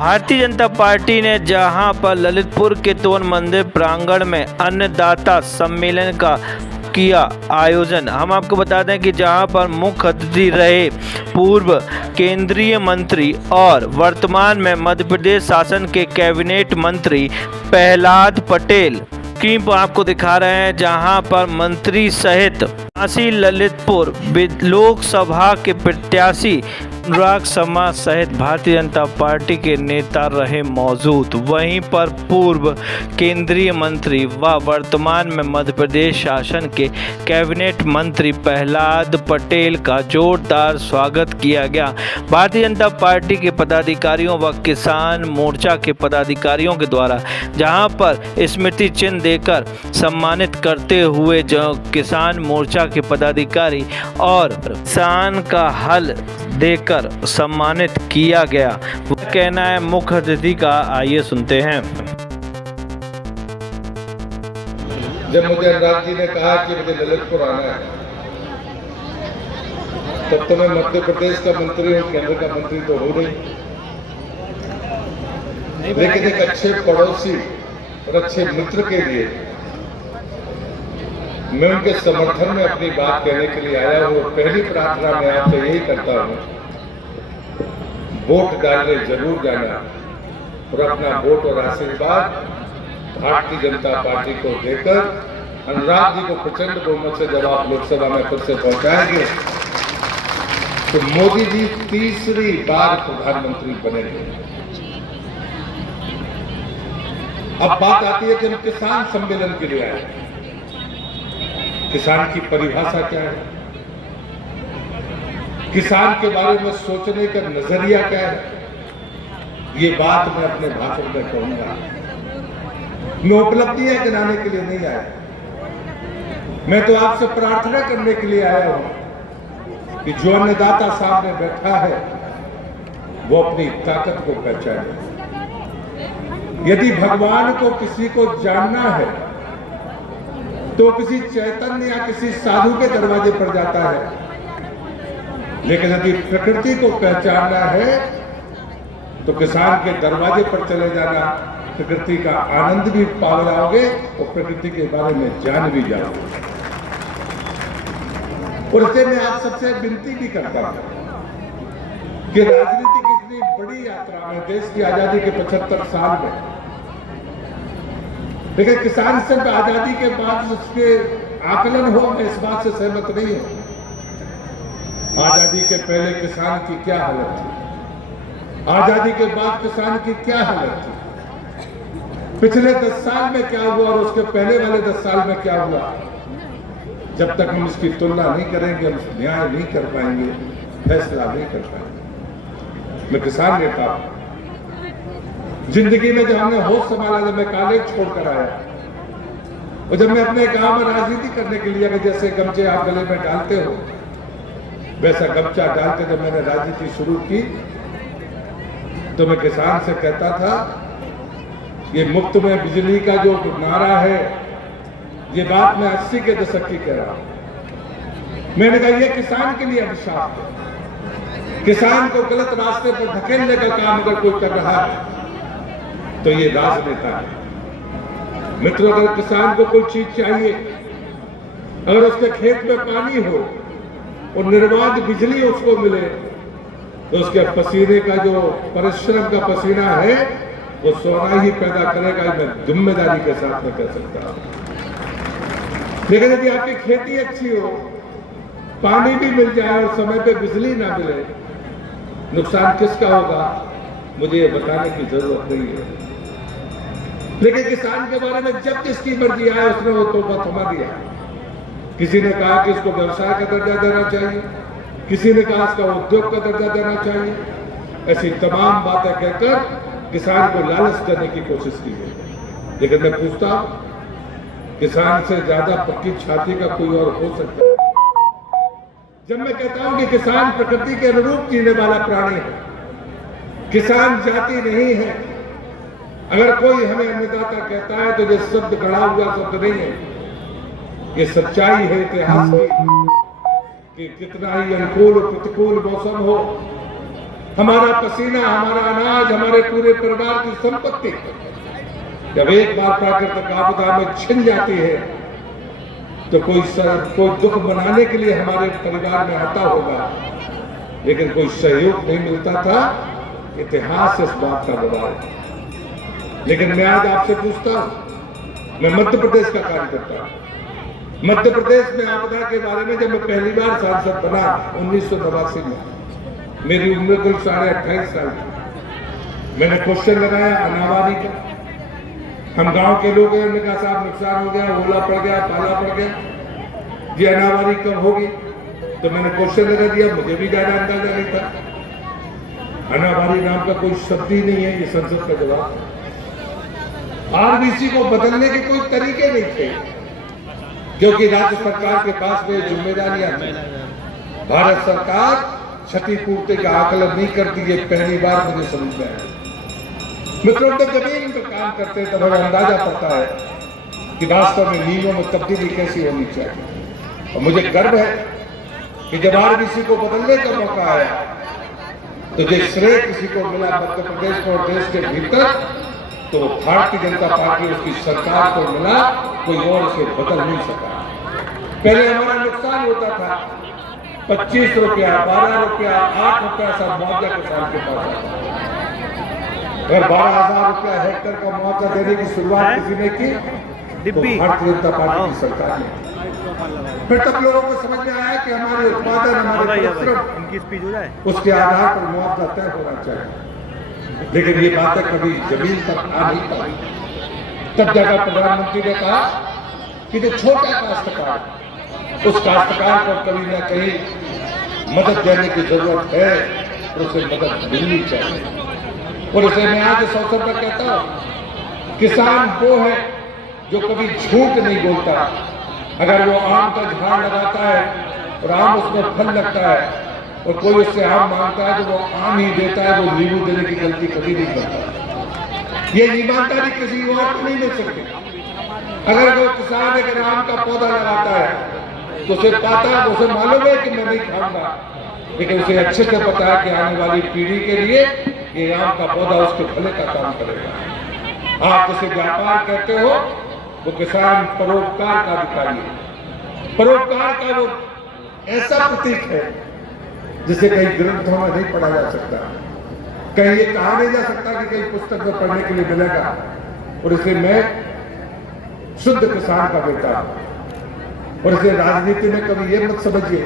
Bharatiya Janata party ने जहां पर ललितपुर के तोन मंदिर प्रांगण में अन्नदाता सम्मेलन का किया आयोजन। हम आपको बता दें कि जहां पर मुख्य अतिथि रहे पूर्व केंद्रीय मंत्री और वर्तमान में मध्य प्रदेश शासन के कैबिनेट मंत्री प्रहलाद पटेल की आपको दिखा रहे हैं, जहां पर मंत्री सहित झांसी ललितपुर लोकसभा के प्रत्याशी अनुराग शर्मा सहित भारतीय जनता पार्टी के नेता रहे मौजूद। वहीं पर पूर्व केंद्रीय मंत्री व वर्तमान में मध्य प्रदेश शासन के कैबिनेट मंत्री प्रहलाद पटेल का जोरदार स्वागत किया गया। भारतीय जनता पार्टी के पदाधिकारियों व किसान मोर्चा के पदाधिकारियों के द्वारा जहां पर स्मृति चिन्ह देकर सम्मानित करते हुए जो किसान मोर्चा के पदाधिकारी और किसान का हल देकर सम्मानित किया गया। वह कहना है मुख्य अतिथि का, आइए सुनते हैं। जब मुझे अनुराग जी ने कहा कि मुझे ललितपुर आना है, तब तो मैं मध्य प्रदेश का मंत्री हूँ, केंद्र का मंत्री तो हो नहीं, लेकिन एक अच्छे पड़ोसी और अच्छे मित्र के लिए मैं उनके समर्थन में अपनी बात कहने के लिए आया हूँ। पहली प्रार्थना मैं आपसे यही करता हूँ, वोट डालने जरूर जाना और अपना वोट और आशीर्वाद भारतीय जनता पार्टी को देकर अनुराग जी को प्रचंड बहुमत से जब आप लोकसभा में फिर से पहुंचाएंगे तो मोदी जी तीसरी बार प्रधानमंत्री बनेंगे। अब बात आती है कि हम किसान सम्मेलन के लिए आए। किसान की परिभाषा क्या है, किसान के बारे में सोचने का नजरिया क्या है, ये बात मैं अपने भाषण में कहूंगा। मैं उपलब्धियां गिनाने के लिए नहीं आया, मैं तो आपसे प्रार्थना करने के लिए आया हूं कि जो अन्नदाता सामने बैठा है वो अपनी ताकत को पहचाने। यदि भगवान को किसी को जानना है तो किसी चैतन्य या किसी साधु के दरवाजे पर जाता है, लेकिन यदि प्रकृति को पहचानना है तो किसान के दरवाजे पर चले जाना, प्रकृति का आनंद भी पा जाओगे और प्रकृति के बारे में जान भी जाओगे। और इससे मैं आप सबसे विनती भी करता हूं कि राजनीति की इतनी बड़ी यात्रा में, देश की आजादी के 75 साल में, लेकिन किसान सिर्फ आजादी के बाद उसके आकलन हो, मैं इस बात से सहमत नहीं हूं। आजादी के पहले किसान की क्या हालत थी, आजादी के बाद किसान की क्या हालत थी, पिछले 10 साल में क्या हुआ और उसके पहले वाले 10 साल में क्या हुआ। जब तक हम इसकी तुलना नहीं करेंगे, हम न्याय नहीं कर पाएंगे, फैसला नहीं कर पाएंगे। मैं किसान नेता हूं। जिंदगी में जब हमने होश संभाला, जब मैं कॉलेज छोड़कर आया और जब मैं अपने गांव में राजनीति करने के लिए, जैसे गमछे आप गले में डालते हो वैसा गमछा डाल के जब मैंने राजनीति शुरू की तो मैं किसान से कहता था, ये मुफ्त में बिजली का जो नारा है, ये बात मैं 80 के दशक की कह रहा हूं। मैंने कहा ये किसान के लिए अभिशाप है, किसान को गलत रास्ते पर धकेलने का काम अगर कोई कर रहा है तो ये राजनेता है। मित्रों, अगर किसान को कोई चीज चाहिए, अगर उसके खेत में पानी हो और निर्बाध बिजली उसको मिले, तो उसके पसीने का जो परिश्रम का पसीना है वो सोना ही पैदा करेगा। मैं जिम्मेदारी के साथ में कह सकता हूं। लेकिन यदि आपकी खेती अच्छी हो, पानी भी मिल जाए और समय पे बिजली ना मिले, नुकसान किसका होगा मुझे ये बताने की जरूरत नहीं है। लेकिन किसान के बारे में जब जिसकी मर्जी आए उसने वो तोहफा थमा दिया। किसी ने कहा कि इसको व्यवसाय का दर्जा देना चाहिए, किसी ने कहा इसका उद्योग का दर्जा देना चाहिए। ऐसी तमाम बातें कहकर किसान को लालच करने की कोशिश की गई। लेकिन मैं पूछता हूं, किसान से ज्यादा पक्की छाती का कोई और हो सकता है? जब मैं कहता हूं कि किसान प्रकृति के अनुरूप जीने वाला प्राणी है, किसान जाति नहीं है। अगर कोई हमें अन्नदाता कहता है तो ये शब्द गढ़ा हुआ शब्द नहीं है, ये सच्चाई है इतिहास की कि कितना ही अनुकूल प्रतिकूल मौसम हो, हमारा पसीना, हमारा अनाज, हमारे पूरे परिवार की संपत्ति जब एक बार प्राकृतिक आपदा में छिन जाती है तो कोई दुख मनाने के लिए हमारे परिवार में आता होगा, लेकिन कोई सहयोग नहीं मिलता था। इतिहास इस बात का गवाह है। लेकिन मैं आज आपसे पूछता हूं, मैं मध्य प्रदेश का कार्यकर्ता हूं। मध्य प्रदेश में आपदा के बारे में जब मैं पहली बार सांसद बना 1989 में, मेरी उम्र कुल 28.5 साल थी। मैंने क्वेश्चन लगाया अनावारी का। हम गांव के लोग हैं, उन्होंने कहा साहब नुकसान हो गया, ओला पड़ गया, पाला पड़ गया, ये अनावारी कब होगी? तो मैंने क्वेश्चन लगा दिया, मुझे भी ज्यादा अंदाजा नहीं था। अनावारी नाम का कोई शब्द ही नहीं है, ये संसद का जवाब। आरबीसी को बदलने के कोई तरीके नहीं थे, क्योंकि राज्य सरकार के पास में जिम्मेदारियां थी। भारत सरकार क्षतिपूर्ति का आकलन नहीं करती, ये पहली बार मुझे समझ में आया। मित्रों, जब जमीन पर काम करते हैं तब हमें अंदाजा पड़ता है कि वास्तव में नियमों में तब्दीली कैसी होनी चाहिए। और मुझे गर्व है कि जब आरबीसी को बदलने का मौका आया तो जो श्रेय किसी को मिला मध्य प्रदेश को और देश के भीतर, तो भारतीय जनता पार्टी उसकी सरकार को मिला, कोई और उसे बदल नहीं सका। पहले हमारा नुकसान होता था 25 रुपया, 12 रुपया, 8 रुपया सब मुआवजा किसान के पास आता। अगर 12,000 रुपया हेक्टेयर का मुआवजा देने की शुरुआत किसी ने की तो भारतीय जनता पार्टी की सरकार ने। फिर तब लोगों को समझ में आया कि हमारे उत्पादन, हमारे परिश्रम, उसके आधार पर मुआवजा तय होना चाहिए। लेकिन ये बातें कभी जमीन तक आ नहीं पाई। तब जाकर प्रधानमंत्री ने कहा कि जो छोटा काश्तकार, उस काश्तकार को कभी ना कहीं मदद देने की जरूरत है, तो उसे मदद मिलनी चाहिए। और इसे मैं आज इस अवसर पर कहता हूं, किसान वो है जो कभी झूठ नहीं बोलता। अगर वो आम का झाड़ लगाता है और आम उसमें फल लगता है और कोई उससे आम मांगता है तो वो आम ही देता है, वो नींबू देने की गलती कभी नहीं करता। ये ईमानदारी किसी और को नहीं मिल सकती। अगर कोई किसान अगर आम का पौधा लगाता है तो उसे पता है, उसे मालूम है कि मैं नहीं खाऊंगा, लेकिन उसे अच्छे से पता है कि आने वाली पीढ़ी के लिए ये आम का पौधा उसके भले का काम करेगा। आप उसे व्यापार कहते हो, वो किसान परोपकार का अधिकारी है। परोपकार का वो ऐसा प्रतीक है जिसे कहीं ग्रंथों में नहीं पढ़ा जा सकता, कहीं ये कहा नहीं जा सकता कि कहीं पुस्तक में पढ़ने के लिए मिलेगा। और इसलिए मैं शुद्ध किसान का बेटा हूं। और इसलिए राजनीति में कभी ये मत समझिए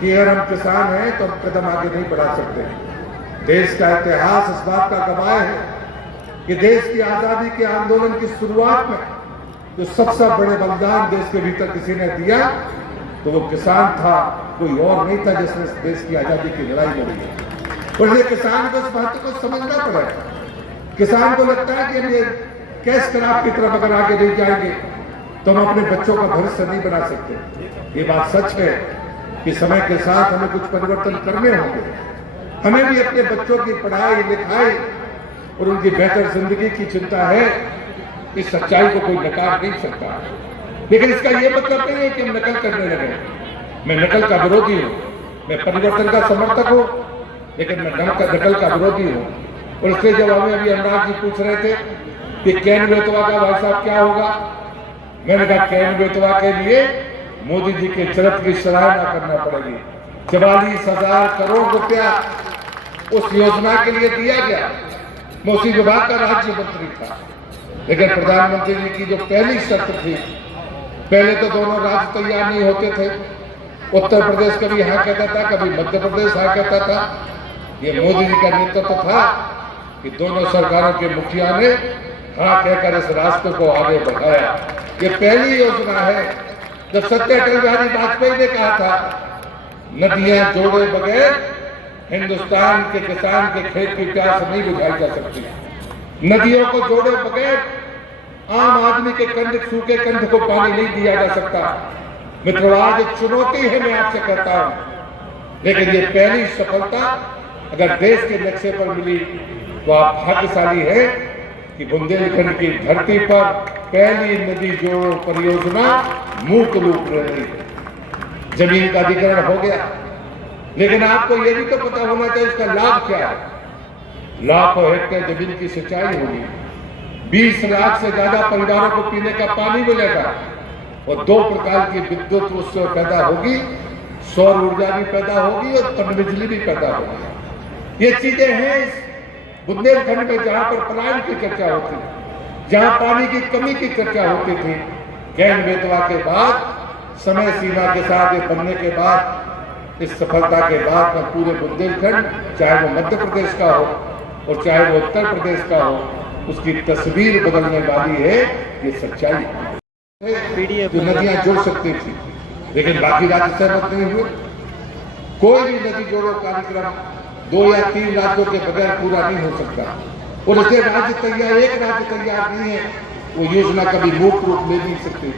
कि अगर हम किसान हैं तो हम कदम आगे नहीं बढ़ा सकते। देश का इतिहास इस बात का गवाह है कि देश की आजादी के आंदोलन की शुरुआत में जो सबसे बड़े बलिदान देश के भीतर किसी ने दिया तो वो किसान था, कोई और नहीं था जिसने देश की आजादी की लड़ाई लड़ी। और ये किसान को इस बात को समझना पड़ेगा। किसान को लगता है कि हम ये कैश क्रॉप की तरफ अगर आगे नहीं जाएंगे तो हम अपने बच्चों का भविष्य नहीं बना सकते। ये बात सच है कि समय के साथ हमें कुछ परिवर्तन करने होंगे। हमें भी अपने बच्चों की पढ़ाई लिखाई और उनकी बेहतर जिंदगी की चिंता है। इस सच्चाई को कोई नकार नहीं सकता। लेकिन इसका यह मतलब नहीं है कि हम नकल करने लगे। मैं नकल का विरोधी हूँ, मैं परिवर्तन का समर्थक हूँ, लेकिन मैं नकल का विरोधी हूँ। और इसलिए जब हमें अभी अनुराग जी पूछ रहे थे कि कैन बेतवा का भाई साहब क्या होगा, मैंने कहा कैन बेतवा के लिए मोदी जी के चरित्र की सराहना करना पड़ेगी। 44,000 करोड़ रुपया उस योजना के लिए दिया गया। मैं उसी विभाग का राज्य मंत्री था, लेकिन प्रधानमंत्री जी की जो पहली शर्त थी, पहले तो दोनों राज्य तैयार नहीं होते थे। उत्तर प्रदेश कभी हाँ कहता था, कभी मध्य प्रदेश हाँ कहता था। ये मोदी जी का नेतृत्व था कि दोनों सरकारों के मुखिया ने हाँ कहकर इस रास्ते को आगे बढ़ाया। ये पहली योजना है। जब सत्य अटल बिहारी वाजपेयी ने कहा था नदियां जोड़े बगैर हिंदुस्तान के किसान के खेत की प्यास नहीं बुझाई जा सकती, नदियों को जोड़े बगैर आम आदमी के कंध, सूखे कंध को पानी नहीं दिया जा सकता। मित्रों, आज एक चुनौती है, मैं आपसे कहता हूं, लेकिन ये पहली सफलता अगर देश के नक्शे पर मिली तो आप भाग्यशाली है कि बुंदेलखंड की धरती पर पहली नदी जोड़ो परियोजना मूर्त रूप ले रही है। जमीन का अधिग्रहण हो गया, लेकिन आपको यह भी तो पता होना चाहिए इसका लाभ क्या है। लाखों हेक्टेयर जमीन की सिंचाई होगी, 20 लाख से ज्यादा परिवारों को पीने का पानी मिलेगा और 2 प्रकार की विद्युत उससे पैदा होगी, सौर ऊर्जा भी पैदा होगी और पनबिजली भी पैदा होगी। ये चीजें हैं इस बुंदेलखंड में जहां पर पलायन की चर्चा होती है, जहां पानी की कमी की चर्चा होती थी। कैन बेतवा के बाद, समय सीमा के साथ ये बनने के बाद, इस सफलता के बाद में पूरे बुंदेलखंड, चाहे वो मध्य प्रदेश का हो और चाहे वो उत्तर प्रदेश का हो, उसकी तस्वीर बदलने वाली है। ये सच्चाई है। जो नदियां जुड़ सकती थी लेकिन बाकी राज्य सहमत नहीं हुए। कोई भी नदी जोड़ो कार्यक्रम 2 या 3 राज्यों के बगैर पूरा नहीं हो सकता और इसे राज्य तैयार, एक राज्य तैयार नहीं है, वो योजना कभी मूर्त रूप ले नहीं सकती।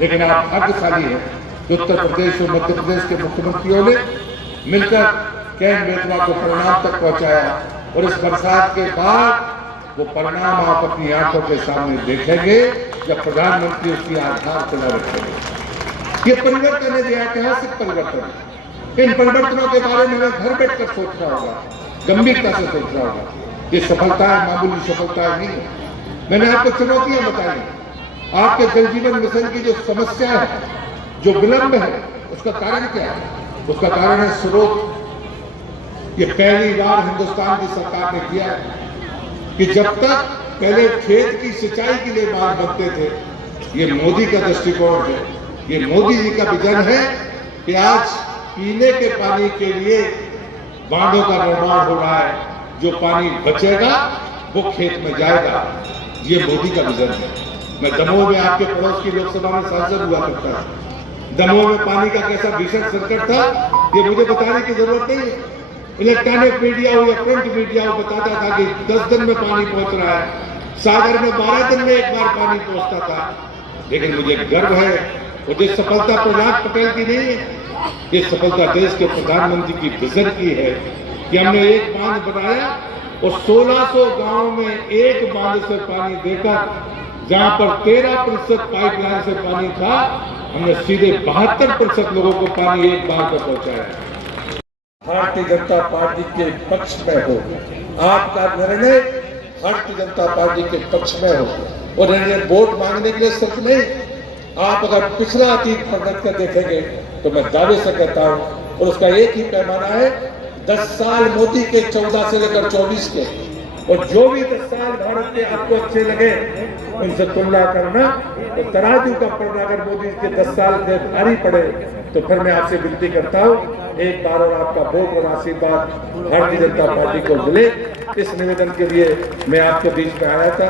लेकिन आप भाग्यशाली है कि उत्तर प्रदेश और मध्य प्रदेश के मुख्यमंत्रियों ने मिलकर कैन बेतवा को परिणाम तक पहुंचाया और इस बरसात के बाद वो परिणाम आप अपनी आंखों के सामने देखेंगे जब प्रधानमंत्री उसकी आधारशिला रखेंगे। ये परिवर्तन है, ऐतिहासिक परिवर्तन है। इन परिवर्तनों के बारे में हमें घर बैठकर सोचना होगा, गंभीरता से सोचना होगा। ये सफलताएं मामूली सफलताएं नहीं है। मैंने आपको चुनौतियां बताई, आपके जल जीवन मिशन की जो समस्या है, जो विलंब है, उसका कारण क्या है? उसका कारण है स्रोत। ये पहली बार हिंदुस्तान की सरकार ने किया है कि जब तक पहले खेत की सिंचाई के लिए बांध बनते थे, ये मोदी का दृष्टिकोण है, ये मोदी जी का विजन है कि आज पीने के पानी के लिए बांधों का निर्माण हो रहा है। जो पानी बचेगा वो खेत में जाएगा। ये मोदी का विजन है। मैं दमोह में आपके पड़ोस की लोकसभा में सांसद हुआ करता था। दमोह में पानी का कैसा भीषण संकट था ये मुझे बताने की जरूरत नहीं है। इलेक्ट्रॉनिक मीडिया हो या प्रिंट मीडिया हो बताता था कि 10 दिन में पानी पहुंच रहा है। सागर में 12 दिन में एक बार पानी पहुंचता था। लेकिन मुझे गर्व है और ये सफलता प्रहलाद पटेल की नहीं है, ये सफलता देश के प्रधानमंत्री की विजन की है कि हमने एक बांध बनाया और 1600 गांव में एक बांध से पानी देकर, जहां पर 13% पाइपलाइन से पानी था, हमने सीधे 72% लोगों को पानी एक बार पर पहुंचाया। भारतीय जनता पार्टी के पक्ष में हो, आपका निर्णय भारतीय जनता पार्टी के पक्ष में हो और निर्णय वोट मांगने के लिए सिर्फ नहीं। आप अगर पिछला अतीत पलट कर देखेंगे तो मैं दावे से कहता हूं और उसका एक ही पैमाना है 10 साल मोदी के 14 से लेकर 24 के, और जो भी 10 साल भारत के आपको अच्छे लगे उनसे तुलना करना। तो तराजू का पलड़ा अगर मोदी के 10 साल के भारी पड़े तो फिर मैं आपसे विनती करता हूं एक बार और आपका वोट और आशीर्वाद भारतीय जनता पार्टी को मिले। इस निवेदन के लिए मैं आपके बीच में आया था।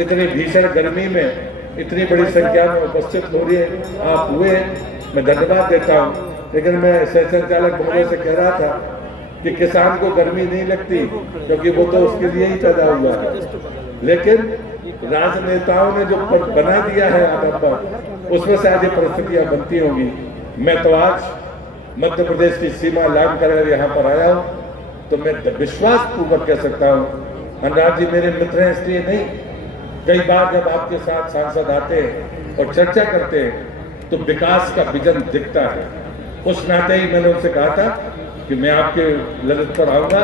इतनी भीषण गर्मी में इतनी बड़ी संख्या में उपस्थित हो रही है, आप हुए, मैं धन्यवाद देता हूं। लेकिन मैं सेशन चालक महोदय से कह रहा था कि किसान को गर्मी नहीं लगती क्योंकि वो तो उसके लिए ही पैदा हुआ है, लेकिन राजनेताओं ने जो बना दिया है आदम उसमें से आज ये परिस्थितियां बनती होंगी। मैं तो आज मध्य प्रदेश की सीमा लांघ कर यहाँ पर आया हूँ तो मैं विश्वास पूर्वक कह सकता हूँ, अनुराग जी मेरे मित्र हैं इसलिए नहीं, कई बार जब आपके साथ सांसद आते हैं और चर्चा करते हैं तो विकास का विजन दिखता है। उस नाते ही मैंने उनसे कहा था कि मैं आपके ललितपुर आऊँगा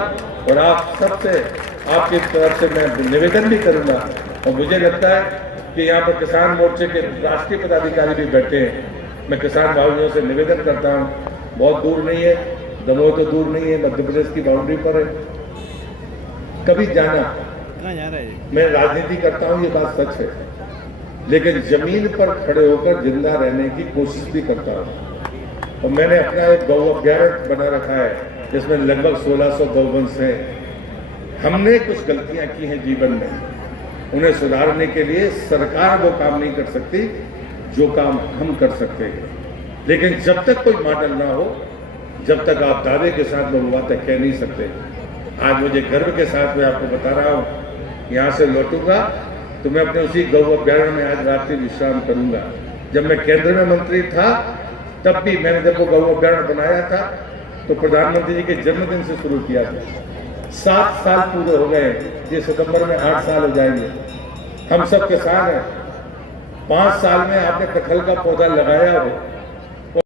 और आप सबसे आपकी तरफ से मैं निवेदन भी करूँगा। और मुझे लगता है कि यहाँ पर किसान मोर्चे के राष्ट्रीय पदाधिकारी भी बैठे हैं। मैं किसान भाइयों से निवेदन करता हूँ, बहुत दूर नहीं है, दमोह तो दूर नहीं है, मध्य प्रदेश की बाउंड्री पर है, कभी जाना। मैं राजनीति करता हूँ ये बात सच है, लेकिन जमीन पर खड़े होकर जिंदा रहने की कोशिश भी करता हूँ। और मैंने अपना एक गौ अभ्यारण्य बना रखा है जिसमें लगभग 1600 गौवंश हैं। हमने कुछ गलतियां की हैं जीवन में, उन्हें सुधारने के लिए सरकार वो काम नहीं कर सकती जो काम हम कर सकते हैं। लेकिन जब तक कोई मॉडल ना हो, जब तक आप दावे के साथ में वो बातें कह नहीं सकते। आज मुझे गर्व के साथ मैं आपको बता रहा हूँ, यहाँ से लौटूंगा तो मैं अपने उसी गौ अभ्यारण्य में आज रात्रि विश्राम करूंगा। जब मैं केंद्र में मंत्री था तब भी मैंने जब वो गौ अभ्यारण्य बनाया था तो प्रधानमंत्री जी के जन्मदिन से शुरू किया था। 7 साल पूरे हो गए, ये सितंबर में 8 साल हो जाएंगे। हम सब किसान हैं। 5 साल में आपने कटहल का पौधा लगाया हो